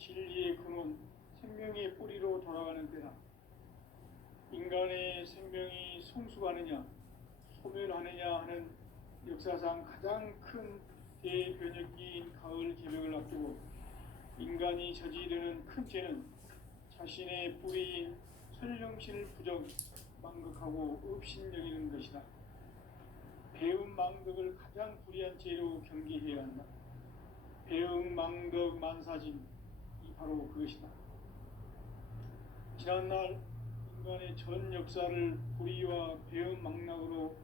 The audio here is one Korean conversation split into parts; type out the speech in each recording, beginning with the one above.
진리의 근원, 생명의 뿌리로 돌아가는 때다. 인간의 생명이 성숙하느냐, 소멸하느냐 하는 역사상 가장 큰 대변혁기인 가을 개벽을 앞두고 인간이 저지르는 큰 죄는 자신의 뿌리인 선령신을 부정, 망극하고 업신여기는 것이다. 배음 망덕을 가장 불의한 죄로 경계해야 한다. 배음 망덕 만사진이 바로 그것이다. 지난날 인간의 전 역사를 불의와 배음 망락으로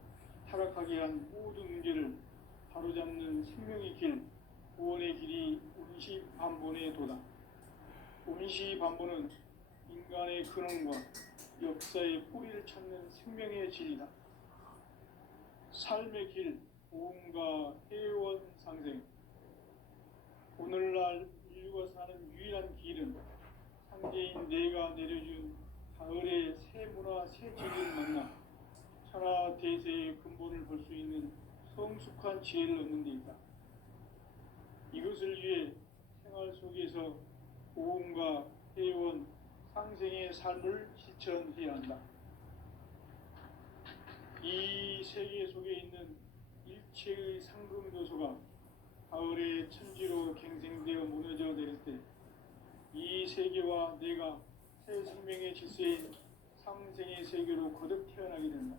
타락하게 한 모든 문제를 바로잡는 생명의 길, 구원의 길이 운시반본의 도다. 운시반본은 인간의 근원과 역사의 뿌리를 찾는 생명의 진리다. 삶의 길, 보험과 회원 상생. 오늘날 인류가 사는 유일한 길은 상제인 내가 내려준 가을의 새 문화, 새 진리를 만나 천하 대세의 근본을 볼 수 있는 성숙한 지혜를 얻는 데 있다. 이것을 위해 생활 속에서 보험과 회원, 상생의 삶을 실천해야 한다. 이 세계 속에 있는 일체의 상금 요소가 가을의 천지로 갱생되어 무너져 내릴 때 이 세계와 내가 새 생명의 질서인 상생의 세계로 거듭 태어나게 된다.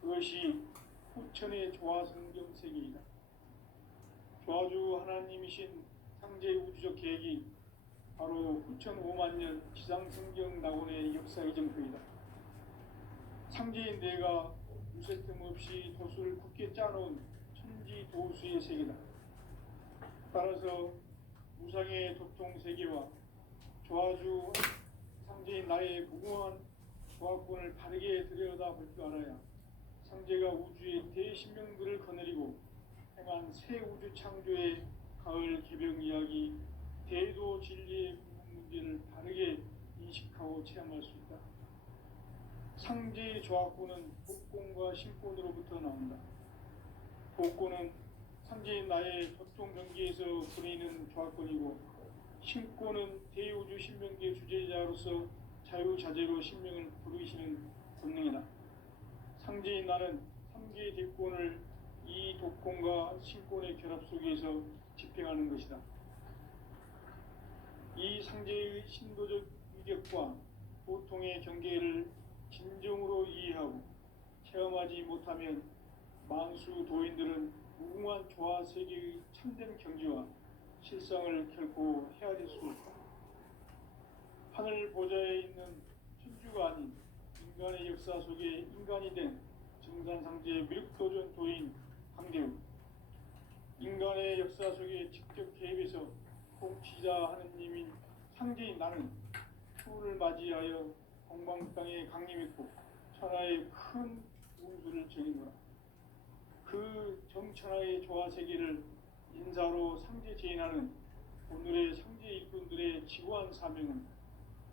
그것이 후천의 조화성경 세계이다. 조화주 하나님이신 상제 우주적 계획이 바로 후천 5만 년 지상성경 낙원의 역사의 정표이다. 상제인 내가 무쇠 틈 없이 도수를 굳게 짜놓은 천지 도수의 세계다. 따라서 무상의 도통 세계와 조화주 상제인 나의 무궁한 조화권을 바르게 들여다볼 줄 알아야 상제가 우주의 대신명들을 거느리고 행한 새 우주 창조의 가을 개벽 이야기, 대도 진리의 문제를 바르게 인식하고 체험할 수 있다. 상제의 조화권은 복권과 신권으로부터 나온다. 복권은 상제인 나의 도통 경계에서 부리는 조화권이고, 신권은 대우주 신명계 주제자로서 자유자재로 신명을 부르시는 권능이다. 상제인 나는 3개의 대권을 이 독권과 신권의 결합 속에서 집행하는 것이다. 이 상제의 신도적 위력과 보통의 경계를 진정으로 이해하고 체험하지 못하면 만수 도인들은 무궁한 조화 세계의 참된 경지와 실상을 결코 헤아릴 수 없다. 하늘 보좌에 있는 천주가 아닌 인간의 역사 속에 인간이 된 정산상제 미륵도전 도인 강대우, 인간의 역사 속에 직접 개입해서 통치자 하느님인 상제인 나는 추운을 맞이하여 공방 땅에 강림했고 천하의 큰 운수를 정인노라. 그 정천하의 조화 세계를 인사로 상제 제인하는 오늘의 상제 일꾼들의 지구한 사명은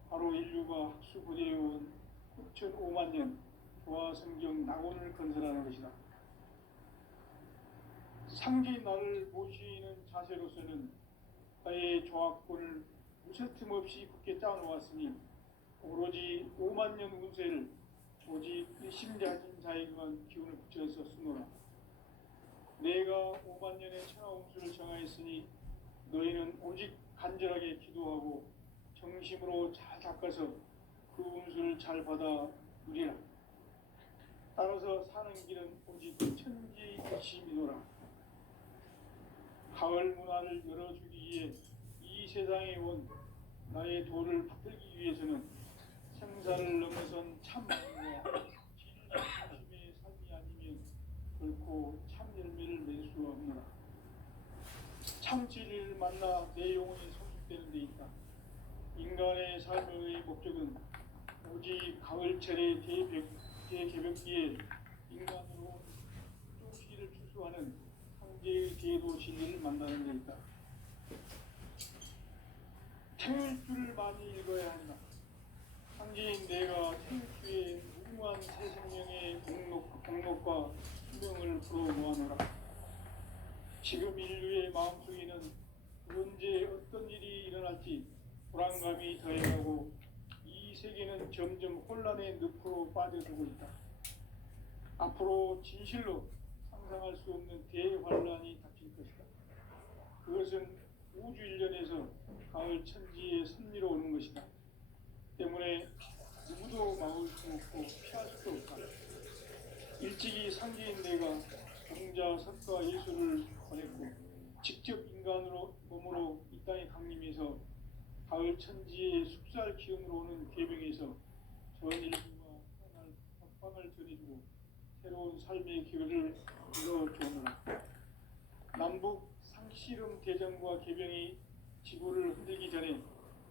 바로 인류가 학수고대해온 9,5만 년 조화 성경 낙원을 건설하는 것이다. 상제인 나를 모시는 자세로서는 나의 조화권을 무쇠틈 없이 굳게 짜놓았으니 오로지 5만 년 운세를 오직 일심자진 자에게만 기운을 붙여서 쓰노라. 내가 5만 년의 천하 운수를 정하였으니 너희는 오직 간절하게 기도하고 정심으로 잘 닦아서 그 운수를 잘 받아 누리라. 따라서 사는 길은 오직 천지일심이노라. 가을 문화를 열어주기 위해 이 세상에 온 나의 도를 받들기 위해서는 생사를 넘어선 참 마음과 진심의 삶이 아니면 결코 참 열매를 맺을 수 없노라. 참 진리를 만나 내 영혼이 성숙되는 데 있다. 인간의 삶의 목적은 오직 가을철의 대개벽기에 인간으로 조시를 추수하는 상제의 대도 진리를 만나는 데 있다. 태일주를 많이 읽어야 한다. 상제인 내가 태일주의 무궁한 새 생명의 공록과 수명을 불어 모아노라. 지금 인류의 마음속에는 언제 어떤 일이 일어날지 불안감이 더해가고 이 세계는 점점 혼란의 늪으로 빠져들고 있다. 앞으로 진실로 상상할 수 없는 대환란이 닥칠 것이다. 그것은 우주 일련에서 가을 천지의 섭리로 오는 것이다. 때문에 누구도 막을 수 없고 피할 수도 없다. 일찍이 상계인 내가 공자, 석가, 예수를 보냈고 직접 인간으로 몸으로 이 땅에 강림해서 가을 천지의 숙살 기운으로 오는 계명에서 전 인류와 태어날 법방을 전해주고 새로운 삶의 기회를 열어주오노라. 남북 상씨름 대전과 개병이 지구를 흔들기 전에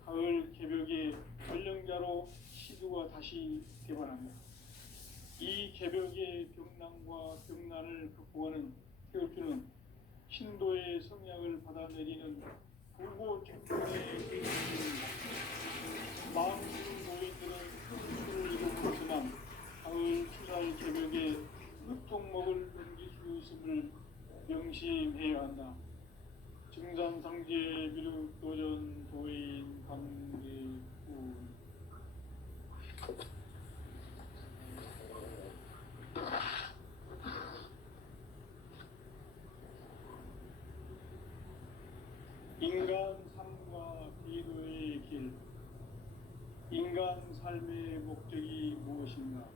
가을 개벽의 전령자로 시두가 다시 개발한다. 이 개벽의 병난과 병난을 극복하는 태울주는 신도의 성약을 받아내리는 불고 청춘의 계획입니다. 마음으로 노인들은 태울주를 이루고서만 가을 추살 개벽의 끝통목을 넘길 수 있음을 명심해야 한다. 증산상제 미륵도전 도인 강대구. 인간 삶과 기도의 길. 인간 삶의 목적이 무엇인가?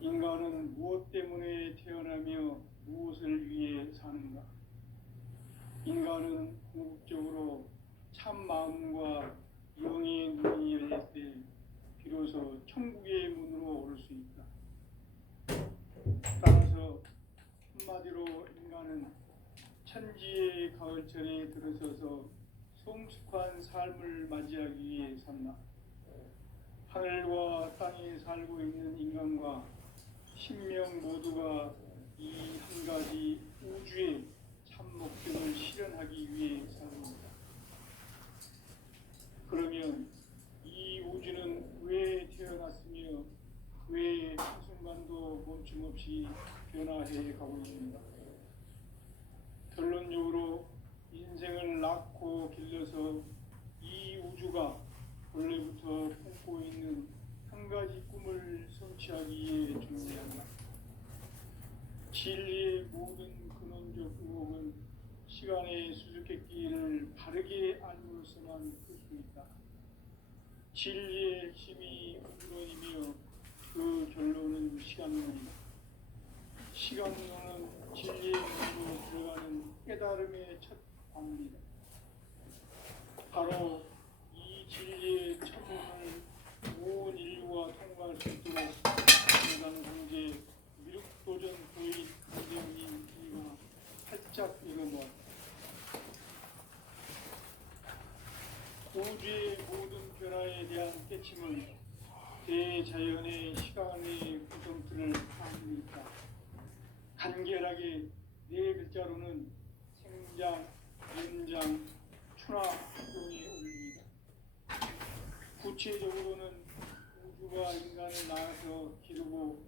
인간은 무엇 때문에 태어나며 무엇을 위해 사는가? 인간은 궁극적으로 참 마음과 영의 눈이 열릴 때 비로소 천국의 문으로 오를 수 있다. 따라서 한마디로 인간은 천지의 가을철에 들어서서 성숙한 삶을 맞이하기 위해 산다. 하늘과 땅에 살고 있는 인간과 신명 모두가 이 한 가지 우주의 참 목적을 실현하기 위해 살습니다. 그러면 이 우주는 왜 태어났으며 왜 한순간도 멈춤없이 변화해 가고 있는가? 결론적으로 인생을 낳고 길러서 이 우주가 원래부터 품고 있는 한 가지 꿈을 성취하기에 중요한다. 진리의 모든 근원적 의혹은 시간의 수수께끼를 바르게 알고서만 풀 수 있다. 진리의 핵심이 근원이며 그 결론은 시간론이다. 시간론은 진리의 문으로 들어가는 깨달음의 첫 관문이다. 바로 이 진리의 첫 문을 온 인류가 통과할 수 있도록 인간상제 미륵도전 도인 강대훈인 이가 활짝 일어모았다. 우주의 모든 변화에 대한 깨침은 대자연의 시간의 구성틀을 가지고 있다. 간결하게 네 글자로는 생장, 연장, 추나 활동에 올립니다. 구체적으로는 우주가 인간을 낳아서 기르고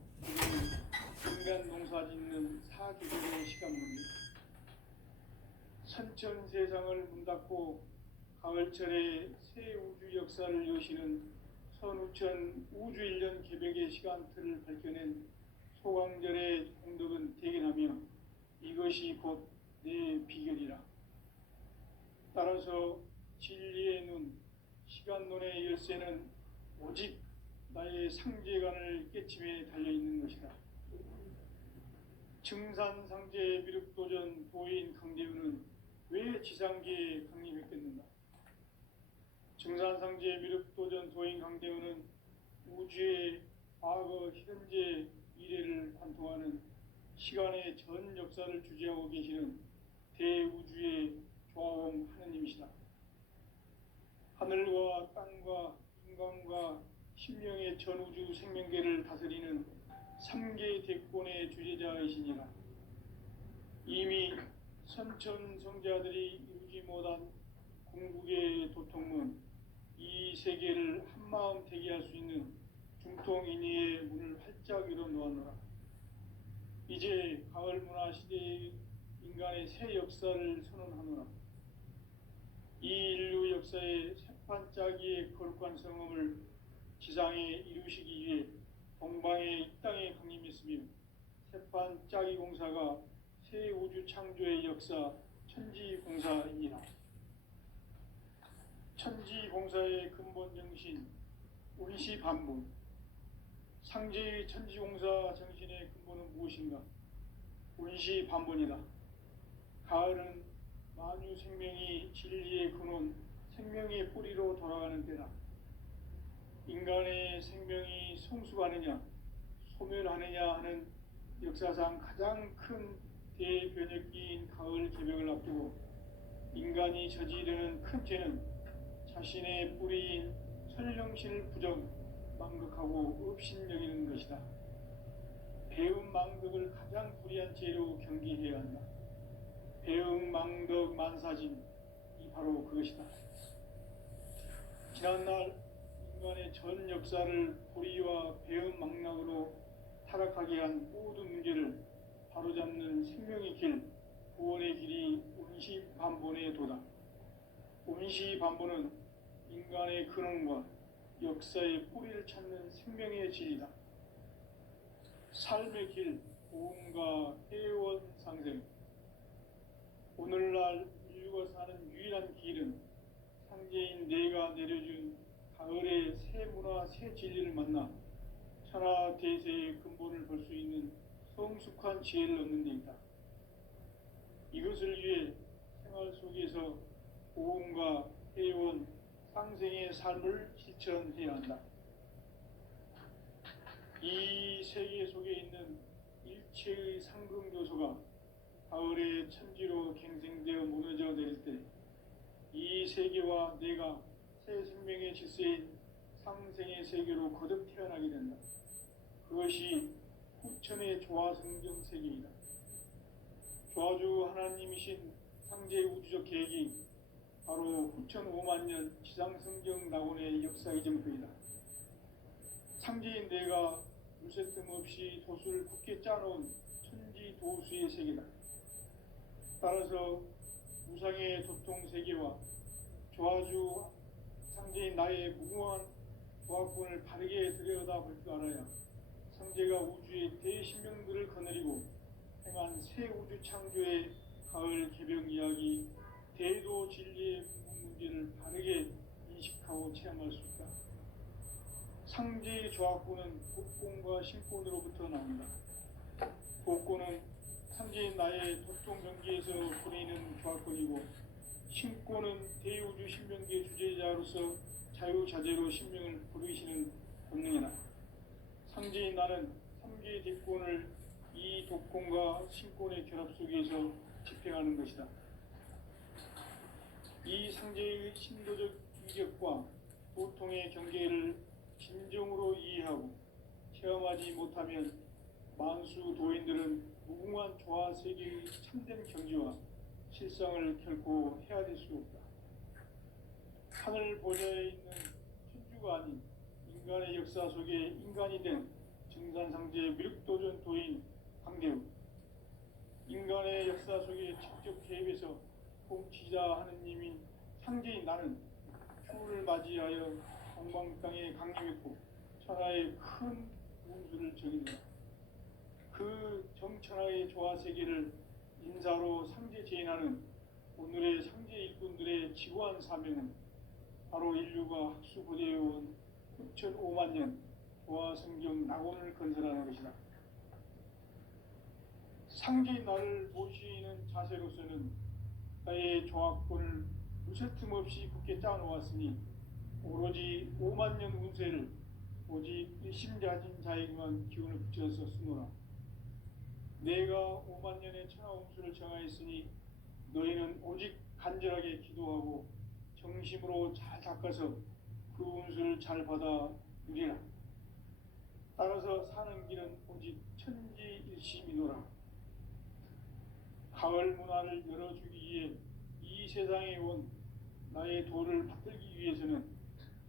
인간 농사 짓는 사계절의 시간입니다. 선천 세상을 문 닫고 가을철에 새 우주 역사를 여시는 선우천 우주일년 개벽의 시간틀을 밝혀낸 소강절의 공덕은 대견하며 이것이 곧 내 비결이라. 따라서 진리의 눈, 시간론의 열쇠는 오직 나의 상제관을 깨침에 달려있는 것이다. 증산상제 미륵도전 도인 강대훈은 왜 지상계에 강림했겠는가? 증산상제 미륵도전 도인 강대훈은 우주의 과거, 현재, 미래를 관통하는 시간의 전 역사를 주재하고 계시는 대우주의 조화홍 하느님이시다. 하늘과 땅과 인간과 신명의 전우주 생명계를 다스리는 3개 대권의 주제자이시니라. 이미 선천 성자들이 이루지 못한 궁극의 도통문, 이 세계를 한마음 되게 할 수 있는 중통인의의 문을 활짝 열어놓았노라. 이제 가을 문화 시대의 인간의 새 역사를 선언하노라. 이 인류 역사의 새판짜기의 거룩한 성음을 지상에 이루시기 위해 동방의 이 땅에 강림했으며 새판짜기 공사가 새 우주 창조의 역사 천지공사이니라. 천지공사의 근본 정신 운시반본. 상제의 천지공사 정신의 근본은 무엇인가? 운시반본이다. 가을은 만유 생명이 진리의 근원, 생명의 뿌리로 돌아가는 때다. 인간의 생명이 성숙하느냐, 소멸하느냐 하는 역사상 가장 큰 대변혁기인 가을 개벽을 앞두고 인간이 저지르는 큰 죄는 자신의 뿌리인 설령실 부정, 망극하고 업신여기는 것이다. 배음 망덕을 가장 불의한 죄로 경계해야 한다. 배음 망덕 만사진, 이 바로 그것이다. 지난날 인간의 전 역사를 불의와 배음 망락으로 타락하게 한 모든 문제를 바로잡는 생명의 길, 구원의 길이 운시반본의 도다. 운시반본은 인간의 근원과 역사의 뿌리를 찾는 생명의 진리다. 삶의 길, 고음과 회원 상생. 오늘날 인류가 사는 유일한 길은 상제인 내가 내려준 가을의 새 문화, 새 진리를 만나 천하 대세의 근본을 볼 수 있는 성숙한 지혜를 얻는 데 있다. 이것을 위해 생활 속에서 고음과 회원, 상생의 삶을 실천해야 한다. 이 세계 속에 있는 일체의 상승교소가 가을의 천지로 갱생되어 무너져 내릴 때 이 세계와 내가 새 생명의 질서인 상생의 세계로 거듭 태어나게 된다. 그것이 후천의 조화성경 세계이다. 조화주 하나님이신 상제 우주적 계획이 바로 후천 5만년 지상성경 낙원의 역사의 정표이다. 상제인 내가 물새틈 없이 도수를 굳게 짜놓은 천지도수의 세계다. 따라서 무상의 도통세계와 조화주 상제인 나의 무궁한 조화권을 바르게 들여다볼 줄 알아야 상제가 우주의 대신명들을 거느리고 행한 새 우주 창조의 가을 개벽 이야기, 대도 진리의 문제를 바르게 인식하고 체험할 수 있다. 상제의 조화권은 복권과 신권으로부터 나온다. 복권은 상제인 나의 도통 경계에서 부리는 조화권이고, 신권은 대우주 신명계 주제자로서 자유자재로 신명을 부르시는 본능이다. 상제인 나는 3개의 뒷권을 이 독권과 신권의 결합 속에서 집행하는 것이다. 이 상제의 신도적 인격과 도통의 경계를 진정으로 이해하고 체험하지 못하면 만수 도인들은 무궁한 조화 세계의 참된 경지와 실상을 결코 헤아릴 수 없다. 하늘 보좌에 있는 천주가 아닌 인간의 역사 속에 인간이 된 정산상제 미륵도전 도인 강대우, 인간의 역사 속에 직접 개입해서 통치자 하느님인 상제인 나는 추후를 맞이하여 동방 땅에 강림했고 천하의 큰 운수를 정인다. 그 정천하의 조화세계를 인사로 상제 제인하는 오늘의 상제 일꾼들의 지구한 사명은 바로 인류가 학수고대해온 9,5만 년 조화성경 낙원을 건설하는 것이다. 상제인 나를 모시는 자세로서는 나의 조화권을 무쇠틈 없이 굳게 짜놓았으니 오로지 5만 년 운세를 오직 일심자진 자에게만 기운을 붙여서 쓰노라. 내가 5만 년의 천하 운수를 정하였으니 너희는 오직 간절하게 기도하고 정심으로 잘 닦아서 그 운수를 잘 받아 누리라. 따라서 사는 길은 오직 천지일심이노라. 가을 문화를 열어주기 위해 이 세상에 온 나의 도를 받들기 위해서는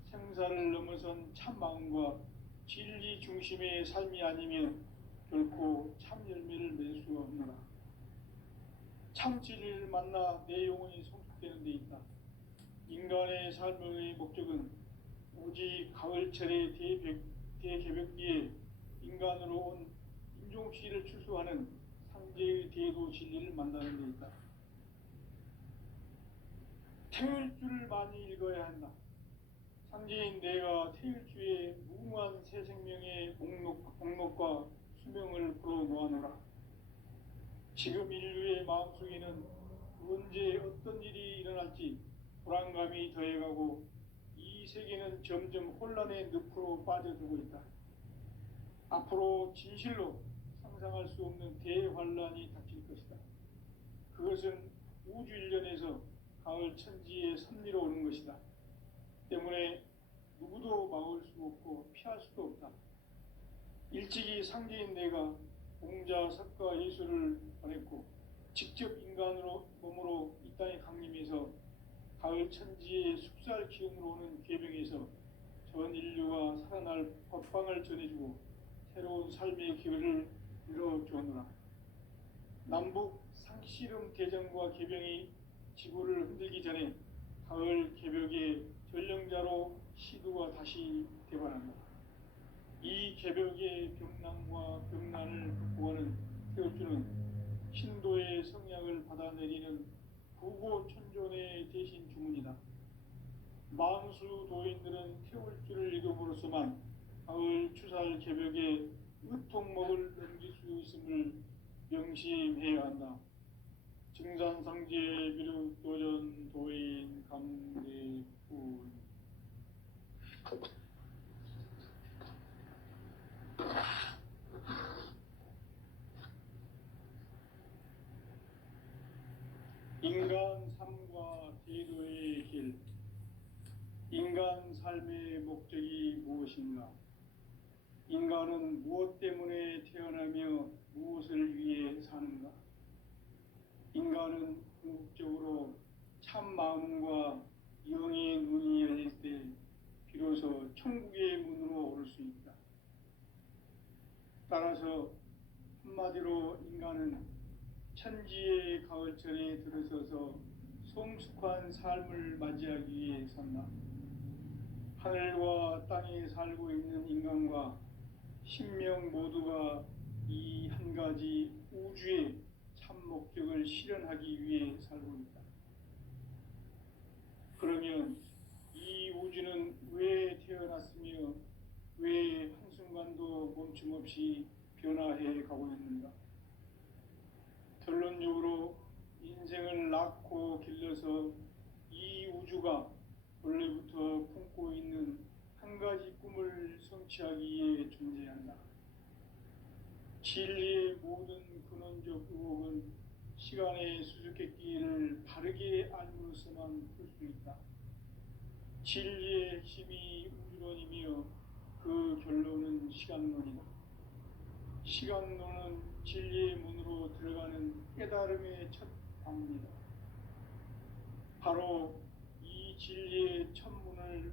생사를 넘어선 참 마음과 진리 중심의 삶이 아니면 결코 참 열매를 맺을 수가 없노라. 참 진리를 만나 내 영혼이 성숙되는 데 있다. 인간의 삶의 목적은 오직 가을철의 대개벽기에 인간으로 온 인종시를 출소하는 상제의 대도 진리를 만나는 데 있다. 태일주를 많이 읽어야 한다. 상제인 내가 태일주의 무궁한 새 생명의 목록과 수명을 풀어놓아노라. 지금 인류의 마음속에는 언제 어떤 일이 일어날지 불안감이 더해가고 이 세계는 점점 혼란의 늪으로 빠져들고 있다. 앞으로 진실로 상상할 수 없는 대환란이 닥칠 것이다. 그것은 우주 일련에서 가을 천지의 섭리로 오는 것이다. 때문에 누구도 막을 수 없고 피할 수도 없다. 일찍이 상제인 내가 공자, 석가, 예수를 보냈고 직접 인간으로 몸으로 이 땅에 강림해서 가을 천지의 숲살 기운으로 오는 계병에서 전 인류가 살아날 법방을 전해주고 새로운 삶의 기회를 열어주었노라. 남북 상씨름 대전과 계병이 지구를 흔들기 전에 가을 개벽의 전령자로 시두가 다시 대발한다. 이 개벽의 병난과 병난을 극복하는 태울주는 신도의 성약을 받아내리는 구고천존의 대신 주문이다. 만수 도인들은 태울주를 읽음으로써만 가을 추살 개벽의 의통목을 넘길 수 있음을 명심해야 한다. 증산상제 비륙 도전 도인 감대군. 인간 삶과 제도의 길. 인간 삶의 목적이 무엇인가? 인간은 무엇 때문에 태어나며 무엇을 위해 사는가? 인간은 궁극적으로 참 마음과 영의 눈이 열릴 때 비로소 천국의 문으로 오를 수 있다. 따라서 한마디로 인간은 천지의 가을철에 들어서서 성숙한 삶을 맞이하기 위해 산다. 하늘과 땅에 살고 있는 인간과 신명 모두가 이 한 가지 우주의 참 목적을 실현하기 위해 살고 있다. 그러면 이 우주는 왜 태어났으며 왜 한순간도 멈춤 없이 변화해 가고 있는가? 결론적으로 인생을 낳고 길러서 이 우주가 원래부터 품고 있는 한 가지 꿈을 성취하기 위해 존재한다. 진리의 모든 근원적 의혹은 시간의 수수께끼를 바르게 알므로서만 풀 수 있다. 진리의 핵심이 우주론이며 그 결론은 시간론이다. 시간론은 진리의 문으로 들어가는 깨달음의 첫 방문이다. 바로 이 진리의 첫 문을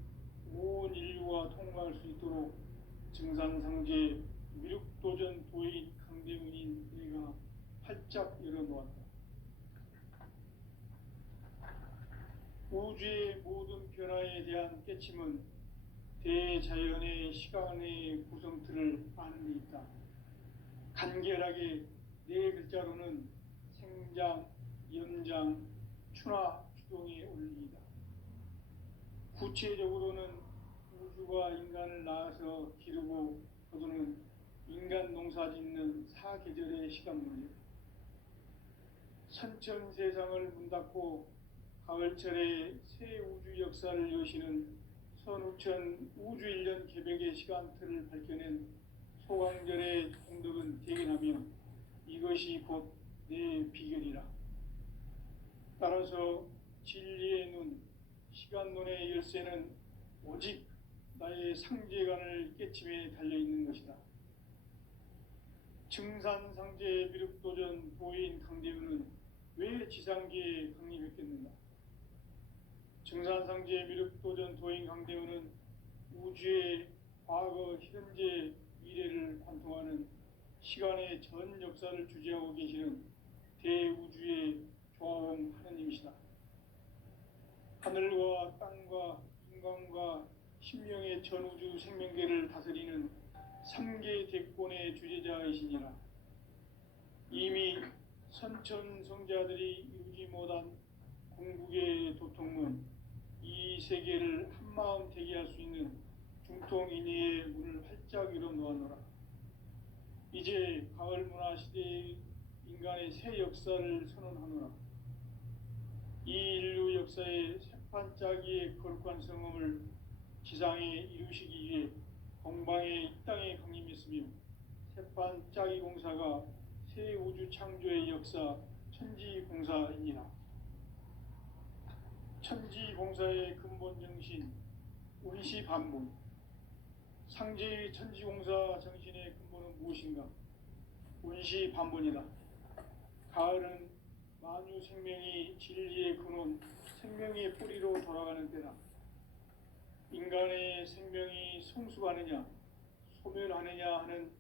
온 인류가 통과할 수 있도록 증산상제 미륵도전 도인 강대문인 내가 활짝 열어놓았다. 우주의 모든 변화에 대한 깨침은 대자연의 시간의 구성틀을 아는 데 있다. 간결하게 네 글자로는 생장, 연장, 추나 추동의 원리이다. 구체적으로는 우주가 인간을 낳아서 기르고 거두는 인간 농사 짓는 사계절의 시간문이다. 선천 세상을 문 닫고 가을철에 새 우주 역사를 여시는 선우천 우주일년 개벽의 시간틀을 밝혀낸 소강절의 공덕은 대견하며 이것이 곧 내 비결이라. 따라서 진리의 눈, 시간론의 열쇠는 오직 나의 상제관을 깨침에 달려있는 것이다. 증산상제 미륵도전 도인 강대우는 왜 지상계에 강림했겠는가? 증산상제 미륵도전 도인 강대우는 우주의 과거, 현재, 미래를 관통하는 시간의 전 역사를 주재하고 계시는 대우주의 조화원 하느님이시다. 하늘과 땅과 인간과 신명의 전우주 생명계를 다스리는 3계 대권의 주제자이시니라. 이미 선천성자들이 이루지 못한 궁극의 도통은 이 세계를 한마음 되게 할 수 있는 중통인의의 문을 활짝 열어 놓았노라. 이제 가을 문화 시대의 인간의 새 역사를 선언하노라. 이 인류 역사의 새판짜기의 거룩한 성음을 지상에 이루시기 위해 공방에 이 땅에 강림했으며 새판짜기 공사가 새 우주 창조의 역사 천지공사이니라. 천지공사의 근본 정신 운시반본. 상제의 천지공사 정신의 근본은 무엇인가? 운시반본이다. 가을은 만유 생명이 진리의 근원, 생명의 뿌리로 돌아가는 때다. 인간의 생명이 성숙하느냐, 소멸하느냐 하는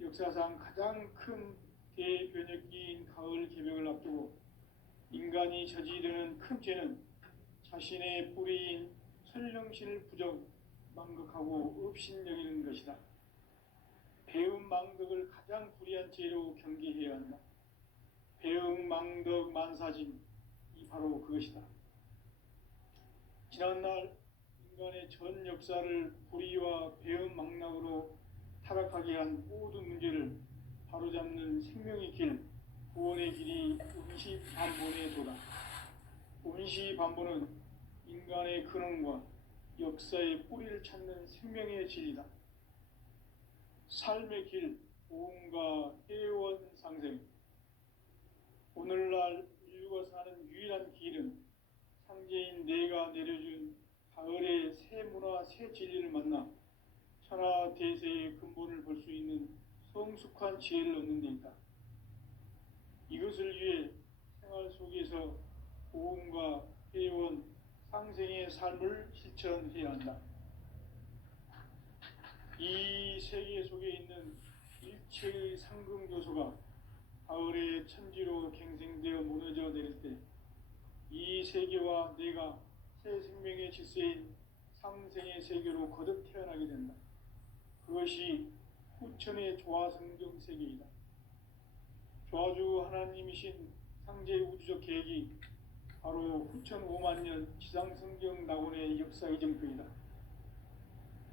역사상 가장 큰 대변혁기인 가을 개벽을 앞두고 인간이 저지르는 큰 죄는 자신의 뿌리인 선령신을 부정, 망극하고 업신여기는 것이다. 배음 망덕을 가장 불의한 죄로 경계해야 한다. 배음 망덕 만사짐이 바로 그것이다. 지난날 인간의 전 역사를 불의와 배음 망락으로 타락하게 한 모든 문제를 바로잡는 생명의 길, 구원의 길이 운시반본의 도다. 운시반본은 인간의 근원과 역사의 뿌리를 찾는 생명의 진리다. 삶의 길, 보험과 해원 상생. 오늘날 인류가 사는 유일한 길은 상제인 내가 내려준 가을의 새 문화, 새 진리를 만나 천하 대세의 근본을 볼 수 있는 성숙한 지혜를 얻는 데 있다. 이것을 위해 생활 속에서 보험과 해원, 상생의 삶을 실천해야 한다. 이 세계 속에 있는 일체의 상금 요소가 가을의 천지로 갱생되어 무너져 내릴 때 이 세계와 내가 새 생명의 질서인 상생의 세계로 거듭 태어나게 된다. 그것이 후천의 조화성경 세계이다. 조화주 하나님이신 상제 우주적 계획이 바로 후천 5만 년 지상성경 낙원의 역사 이정표이다.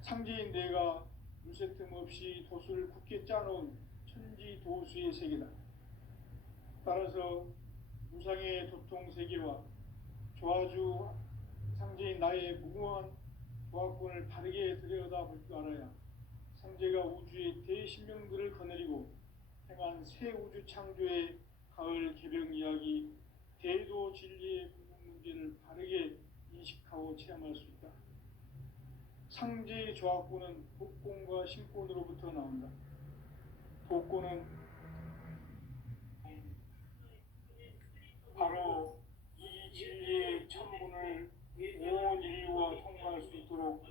상제인 내가 물새 틈 없이 도수를 굳게 짜놓은 천지 도수의 세계다. 따라서 무상의 도통 세계와 조화주 상제인 나의 무궁한 조화권을 바르게 들여다볼 줄 알아야 상제가 우주의 대신명들을 거느리고 행한 새 우주 창조의 가을 개벽 이야기, 대도 진리의 궁극 문제를 바르게 인식하고 체험할 수 있다. 상제의 조화권은 복권과 신권으로부터 나온다. 복권은 바로 이 진리의 천문을 온 인류가 통과할 수 있도록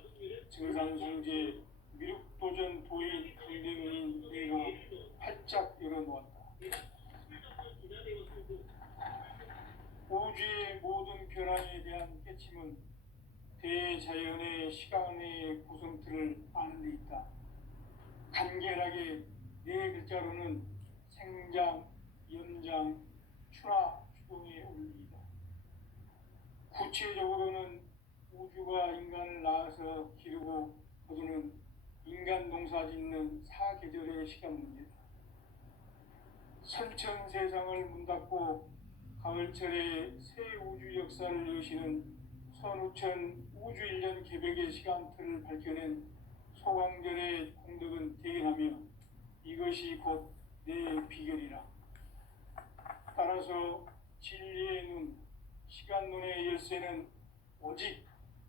증산승제 미륵도전 도인 강대문인 내가 활짝 열어놓았다. 우주의 모든 변화에 대한 깨침은 대자연의 시간의 구성틀을 아는 데 있다. 간결하게 네 글자로는 생장, 연장, 추나 추동의 원리이다. 구체적으로는 우주가 인간을 낳아서 기르고 거두는 인간 농사 짓는 사계절의 시간 문제다. 선천 세상을 문 닫고 가을철에 새 우주 역사를 여시는 선우천 우주 1년 개벽의 시간틀을 밝혀낸 소강절의 공덕은 대견하며 이것이 곧 내 비결이라. 따라서 진리의 눈, 시간 눈의 열쇠는 오직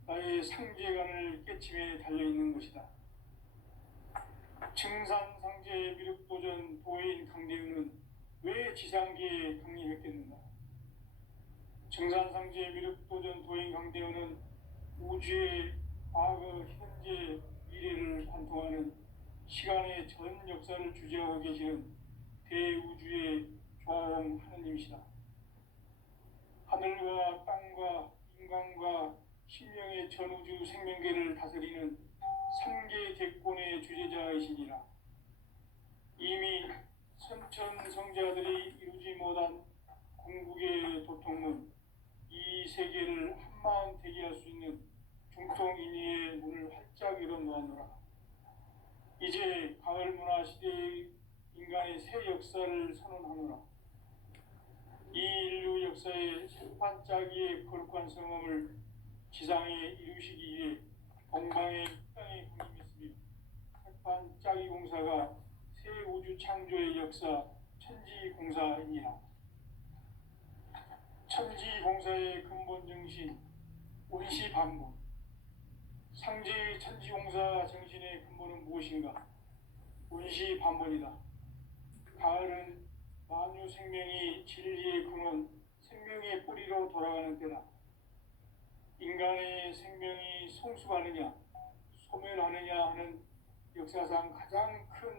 나의 상제관을 깨침에 달려있는 것이다. 증산상제 미륵도전 도인 강대우는 왜 지상계에 강림했겠는가? 증산상제 미륵도전 도인 강대우는 우주의 과거, 현재, 미래를 관통하는 시간의 전 역사를 주재하고 계시는 대우주의 조화원 하느님이시다. 하늘과 땅과 인간과 신령의 전우주 생명계를 다스리는 삼계 대권의 주제자이시니라. 이미 선천성자들이 이루지 못한 궁극의 도통은 이 세계를 한마음 되게 할 수 있는 중통인의의 문을 활짝 열어놓았노라. 이제 가을 문화 시대의 인간의 새 역사를 선언하노라. 이 인류 역사의 새반짝이의 거룩한 성험을 지상에 이루시기 위해 동방의 땅에 군림했으며 새반짝이 공사가 새 우주 창조의 역사 천지공사이니라. 천지공사의 근본 정신 원시반복. 상제의 천지공사 정신의 근본은 무엇인가? 원시반복이다. 가을은 만유 생명이 진리의 근원, 생명의 뿌리로 돌아가는 때다. 인간의 생명이 성숙하느냐, 소멸하느냐 하는 역사상 가장 큰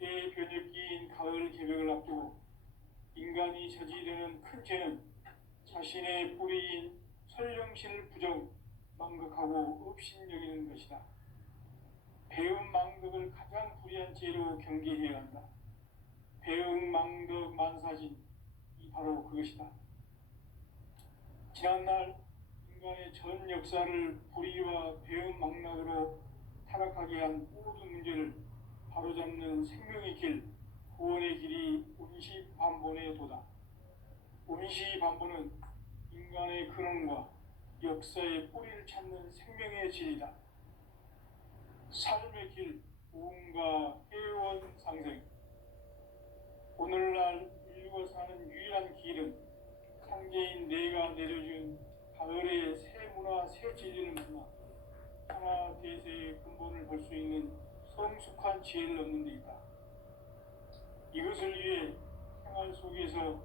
대변혁기인 가을 개벽을 앞두고 인간이 저지르는 큰 죄는 자신의 뿌리인 설령신을 부정, 망극하고 업신여기는 것이다. 배음 망덕을 가장 불의한 죄로 경계해야 한다. 배음 망덕 만사진, 이 바로 그것이다. 지난날 인간의 전 역사를 불의와 배음 망락으로 타락하게 한 모든 문제를 바로잡는 생명의 길, 구원의 길이 원시반본의 도다. 원시반본은 인간의 근원과 역사의 뿌리를 찾는 생명의 질이다. 삶의 길, 무언가 회원 상생. 오늘날 인류가 사는 유일한 길은 상제인 내가 내려준 가을의 새 문화, 새 진리를 만나 하나 대세의 근본을 볼 수 있는 성숙한 지혜를 얻는 데 있다. 이것을 위해 생활 속에서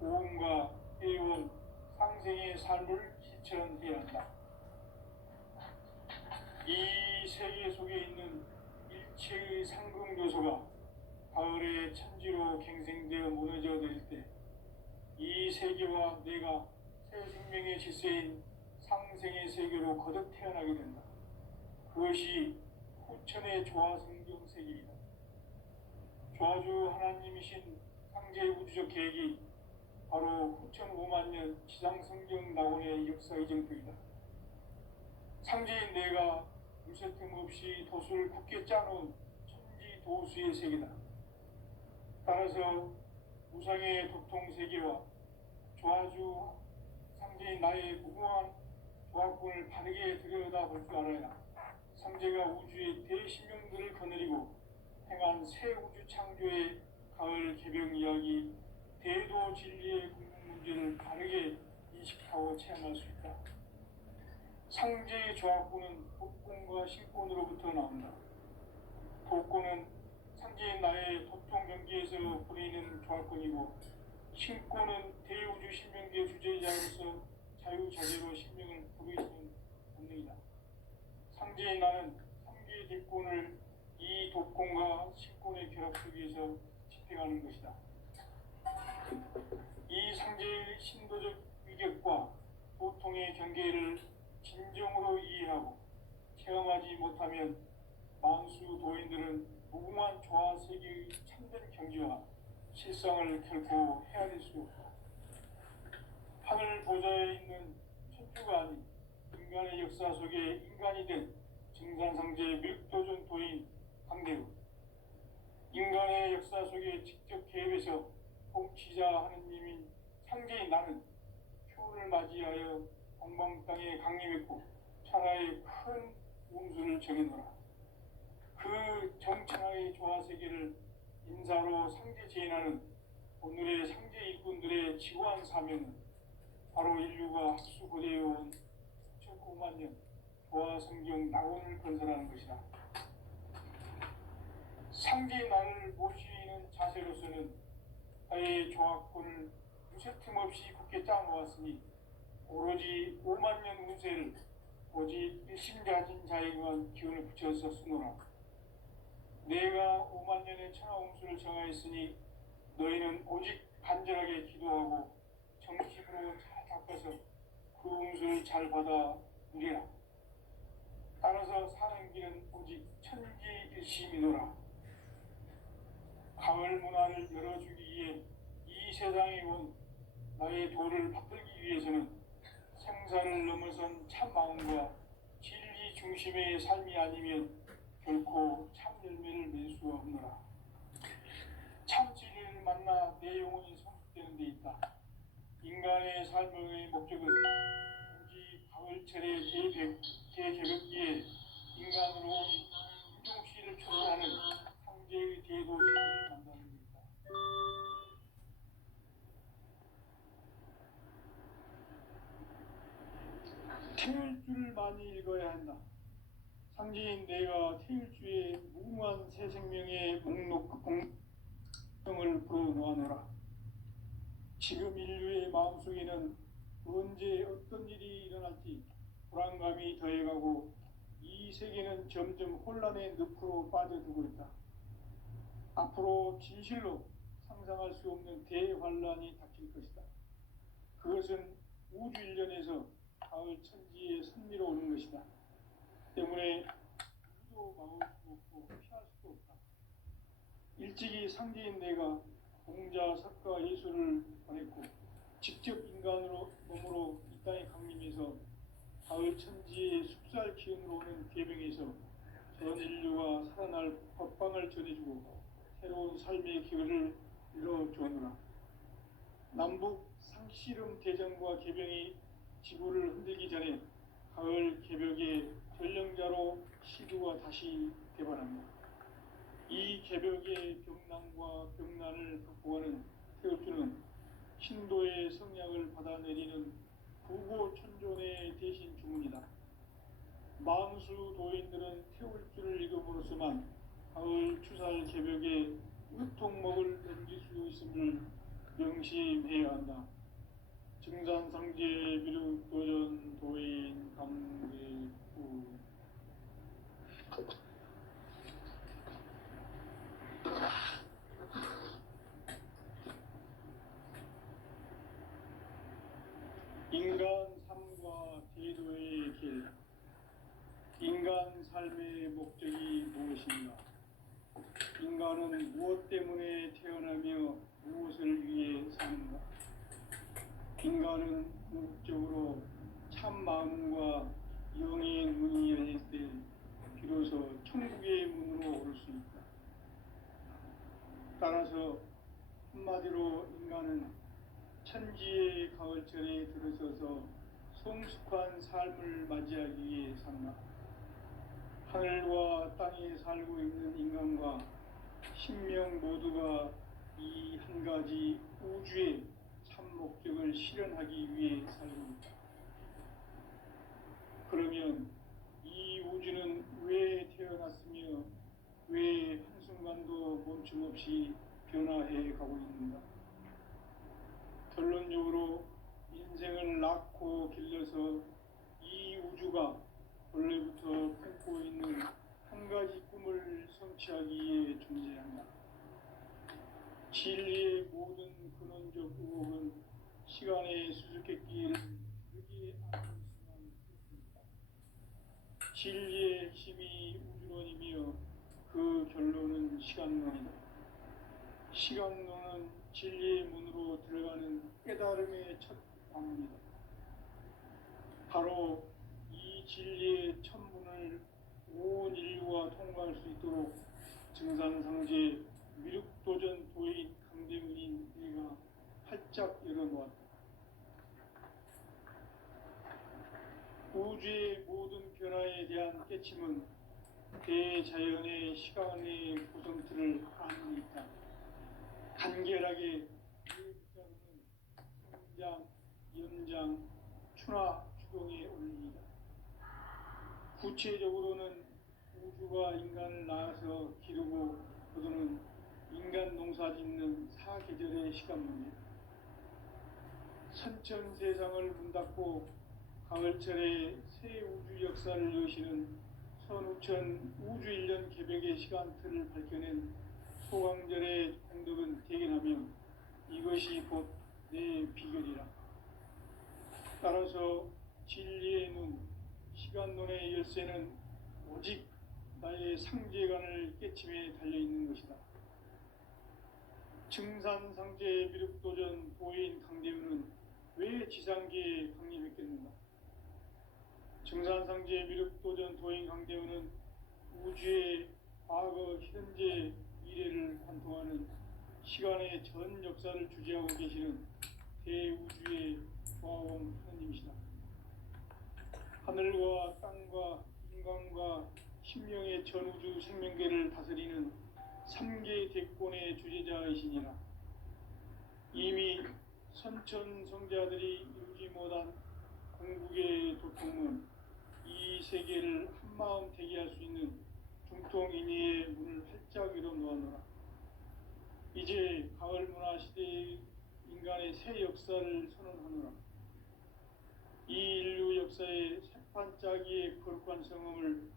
모험과 회원, 상생의 삶을 실천해야 한다. 이 세계 속에 있는 일체의 상금 요소가 가을의 천지로 갱생되어 무너져 내릴 때 이 세계와 내가 새 생명의 질서인 상생의 세계로 거듭 태어나게 된다. 그것이 후천의 조화성경 세계이다. 조화주 하나님이신 상제의 우주적 계획이 바로 후천 5만 년 지상성경 낙원의 역사 이정표이다. 상제인 내가 물새틈 없이 도수를 굳게 짜놓은 천지 도수의 세계다. 따라서 우상의 도통 세계와 조화주 상제인 나의 무궁한 조화권을 바르게 들여다볼 줄 알아야 상제가 우주의 대신명들을 거느리고 행한 새 우주 창조의 가을 개벽 이야기, 대도 진리의 궁극 문제를 바르게 인식하고 체험할 수 있다. 상제의 조화권은 복권과 신권으로부터 나온다. 복권은 상제인 나의 도통 경계에서 보내는 조화권이고, 신권은 대우주 신명계 주제자로서 자유자재로 신명을 부르시는 본능이다. 상제인 나는 상계의 대권을 이 독권과 신권의 결합 속에서 집행하는 것이다. 이 상제의 신도적 위격과 보통의 경계를 진정으로 이해하고 체험하지 못하면 만수 도인들은 무궁한 조화 세계의 참된 경지와 실상을 결코 헤아릴 수 없다. 하늘 보좌에 있는 천주가 아닌 인간의 역사 속에 인간이 된 증산상제의 밀도전 도인 강대우, 인간의 역사 속에 직접 개입해서 통치자 하느님인 상제인 나는 표를 맞이하여 동방 땅에 강림했고 천하의 큰 운수를 정해놓으라. 그 정천하의 조화세계를 인사로 상제 제인하는 오늘의 상제 일꾼들의 지구한 사명은 바로 인류가 학수고대해온 9만 년 조화성경 낙원을 건설하는 것이다. 상제의 나를 모시는 자세로서는 나의 조화권을 무쇠틈 없이 굳게 짜놓았으니 오로지 5만 년 운세를 오직 일심가진 자에게만 기운을 붙여서 쓰노라. 내가 5만 년의 천하운수를 정하였으니 너희는 오직 간절하게 기도하고 정식으로 잘 닦아서 그 운수를 잘 받아 누리라. 따라서 사는 길은 오직 천지일심이노라. 가을 문화를 열어주기 위해 이 세상에 온 나의 도를 받들기 위해서는 생사를 넘어선 참 마음과 진리 중심의 삶이 아니면 결코 참 열매를 맺을 수 없노라. 참 진리를 만나 내 영혼이 성숙되는 데 있다. 인간의 삶의 목적은 오직 가을철의 대개벽기에 인간으로 인종씨를 초월하는 황제의 대도시를 만드는 것이다. 태울 줄을 많이 읽어야 한다. 상지인 내가 태울 주의 무궁한 새 생명의 목록을 풀어놓아노라. 지금 인류의 마음속에는 언제 어떤 일이 일어날지 불안감이 더해가고 이 세계는 점점 혼란의 늪으로 빠져들고 있다. 앞으로 진실로 상상할 수 없는 대환란이 닥칠 것이다. 그것은 우주 일련에서 가을 천지에 선미로 오는 것이다. 때문에 누구도 막을 수 없고 피할 수도 없다. 일찍이 상제인 내가 공자, 석가, 예수를 보냈고 직접 인간으로 몸으로 이 땅에 강림해서 가을 천지의 숲살 기운으로 오는 계명에서 전 인류가 살아날 법방을 전해주고 새로운 삶의 기회를 열어주었노라. 남북 상씨름 대전과 개병이 지구를 흔들기 전에 가을 개벽의 전령자로 시두가 다시 개발합니다. 이 개벽의 병난과 병난을 극복하는 태울주는 신도의 성약을 받아내리는 부고천존의 대신 주문이다. 만수 도인들은 태울주를 읽음으로써만 가을 추살 개벽에 의통목을 넘길 수 있음을 명심해야 한다. 증산상제 미륵도전 도인 감개부. 인간 삶과 제도의 길. 인간 삶의 목적이 무엇인가? 인간은 무엇 때문에 태어나며 무엇을 위해 사는가? 인간은 궁극적으로 참 마음과 영의 문이 열릴 때 비로소 천국의 문으로 오를 수 있다. 따라서 한마디로 인간은 천지의 가을철에 들어서서 성숙한 삶을 맞이하기 위해 산다. 하늘과 땅에 살고 있는 인간과 신명 모두가 이 한 가지 우주의 참 목적을 실현하기 위해 살고 있다. 그러면 이 우주는 왜 태어났으며 왜 한순간도 멈춤없이 변화해 가고 있는가? 결론적으로 인생을 낳고 길러서 이 우주가 원래부터 품고 있는 한 가지 꿈을 성취하기 위해 존재한다. 진리의 모든 근원적 의혹은 시간의 수수께끼를 여기에 안을 수만 있습니다. 진리의 핵심이 우주론이며 그 결론은 시간론이다. 시간론은 진리의 문으로 들어가는 깨달음의 첫 방문이다. 바로 이 진리의 첫 문을 온 인류가 통과할 수 있도록 증산상제 미륵도전 도인 강대문인 내가 활짝 열어놓았다. 우주의 모든 변화에 대한 깨침은 대자연의 시간의 구성틀을 안에 있다. 간결하게 그 성장, 연장, 추나 추동에 올립니다. 구체적으로는 우주가 인간을 낳아서 기르고 거두는 인간 농사 짓는 사계절의 시간 문제. 선천 세상을 문닫고 가을철에 새 우주 역사를 여시는 선우천 우주 일년 개벽의 시간틀을 밝혀낸 소강절의 공덕은 대견하며 이것이 곧 내 비결이라. 따라서 진리의 눈, 시간론의 열쇠는 오직 나의 상제관을 깨침에 달려있는 것이다. 증산상제 미륵도전 도인 강대우는 왜 지상계에 강림했겠는가? 증산상제 미륵도전 도인 강대우는 우주의 과거, 현재, 미래를 관통하는 시간의 전 역사를 주재하고 계시는 대우주의 조화원 하느님이시다. 하늘과 땅과 인간과 신명의 전우주 생명계를 다스리는 3개 대권의 주재자이시니라. 이미 선천성자들이 이루지 못한 궁극의 도통은 이 세계를 한마음 되게 할 수 있는 중통인의의 문을 활짝 열어 놓았노라. 이제 가을 문화 시대의 인간의 새 역사를 선언하노라. 이 인류 역사의 새판짜기의 거룩한 성음을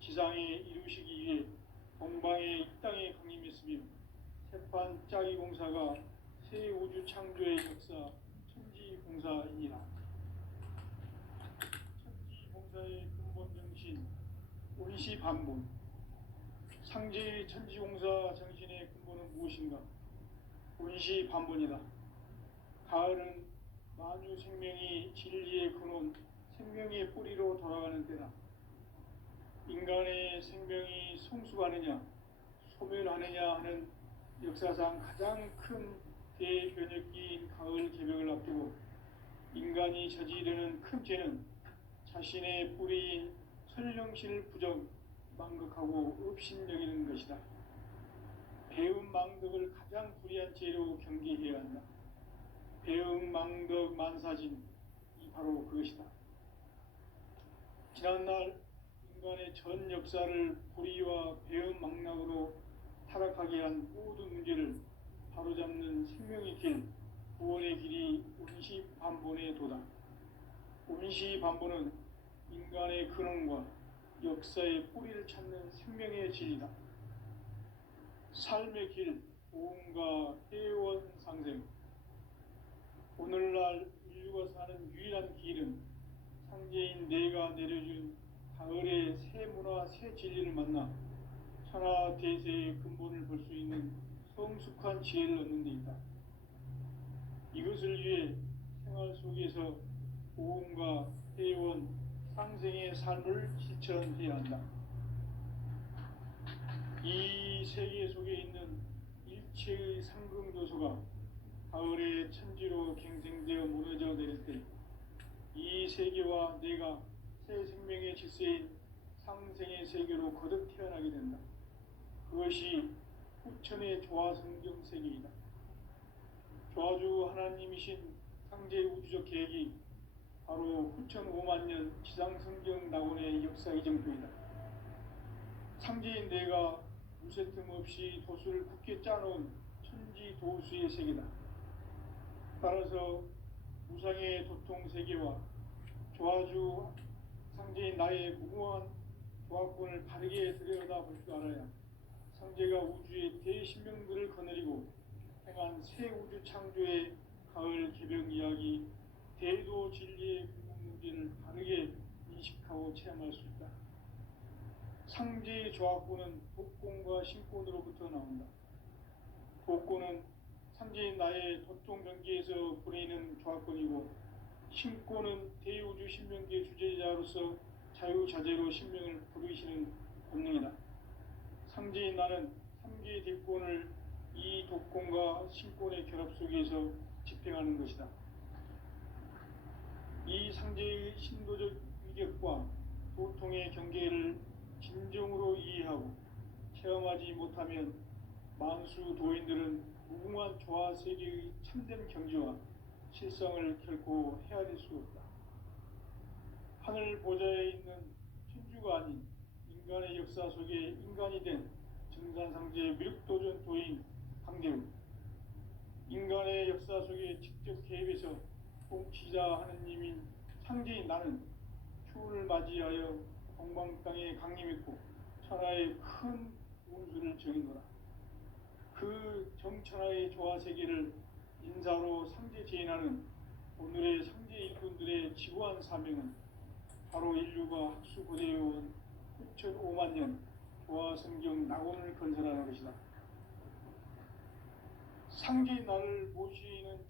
지상에 이루시기 위해 동방의 이 땅에 강림했으며 새판짜기 공사가 새 우주 창조의 역사 천지공사이니라. 천지공사의 근본 정신 온시반본. 상제의 천지공사 정신의 근본은 무엇인가? 온시반본이다. 가을은 만유 생명이 진리의 근원, 생명의 뿌리로 돌아가는 때다. 인간의 생명이 성숙하느냐, 소멸하느냐 하는 역사상 가장 큰 대변혁기인 가을 개벽을 앞두고 인간이 저지르는 큰 죄는 자신의 뿌리인 설령실 부정, 망극하고 업신여기는 것이다. 배움 망덕을 가장 불의한 죄로 경계해야 한다. 배움 망덕 만사진이 바로 그것이다. 지난날 인간의 전 역사를 불의와 배움 망락으로 타락하게 한 모든 문제를 바로잡는 생명의 길, 구원의 길이 온시반본의 도다. 온시반본은 인간의 근원과 역사의 뿌리를 찾는 생명의 진리다. 삶의 길, 보험과 회원 상생. 오늘날 인류가 사는 유일한 길은 상제인 내가 내려준 가을의 새 문화, 새 진리를 만나 천하 대세의 근본을 볼 수 있는 성숙한 지혜를 얻는 데 있다. 이것을 위해 생활 속에서 보험과 회원, 상생의 삶을 실천해야 한다. 이 세계 속에 있는 일체의 상승조소가 가을의 천지로 갱생되어 무너져 내릴 때 이 세계와 내가 새 생명의 질서인 상생의 세계로 거듭 태어나게 된다. 그것이 후천의 조화성경 세계이다. 조화주 하나님이신 상제 우주적 계획이 바로 후천 5만 년 지상성경 낙원의 역사 이정표이다. 상제인 내가 무쇠틈 없이 도수를 굳게 짜놓은 천지 도수의 세계다. 따라서 무상의 도통 세계와 조화주 상제인 나의 무궁한 조화권을 바르게 들여다볼 줄 알아야 상제가 우주의 대신명들을 거느리고 행한 새 우주 창조의 가을 개벽 이야기, 대도 진리의 궁극 문제를 바르게 인식하고 체험할 수 있다. 상제의 조화권은 독권과 신권으로부터 나온다. 독권은 상제인 나의 도통 경계에서 보내는 조화권이고, 신권은 대우주 신명계 주제자로서 자유자재로 신명을 부르시는 본능이다. 상제인 나는 3개의 대권을 이 독권과 신권의 결합 속에서 집행하는 것이다. 이 상제의 신도적 위격과 도통의 경계를 진정으로 이해하고 체험하지 못하면 만수 도인들은 무궁한 조화 세계의 참된 경지와 실성을 결코 헤아릴 수 없다. 하늘 보좌에 있는 천주가 아닌 인간의 역사 속에 인간이 된 증산상제 미륵도전 도인 강대우. 인간의 역사 속에 직접 개입해서 통치자 하느님인 상제인 나는 추운을 맞이하여 동방 땅에 강림했고 천하의 큰 운수를 정인노라. 그 정천하의 조화 세계를 인사로 상제 제인하는 오늘의 상제 일꾼들의 지구한 사명은 바로 인류가 학수고대해온 6,5만 년 보아성경 낙원을 건설하는 것이다. 상제의 날을 모시는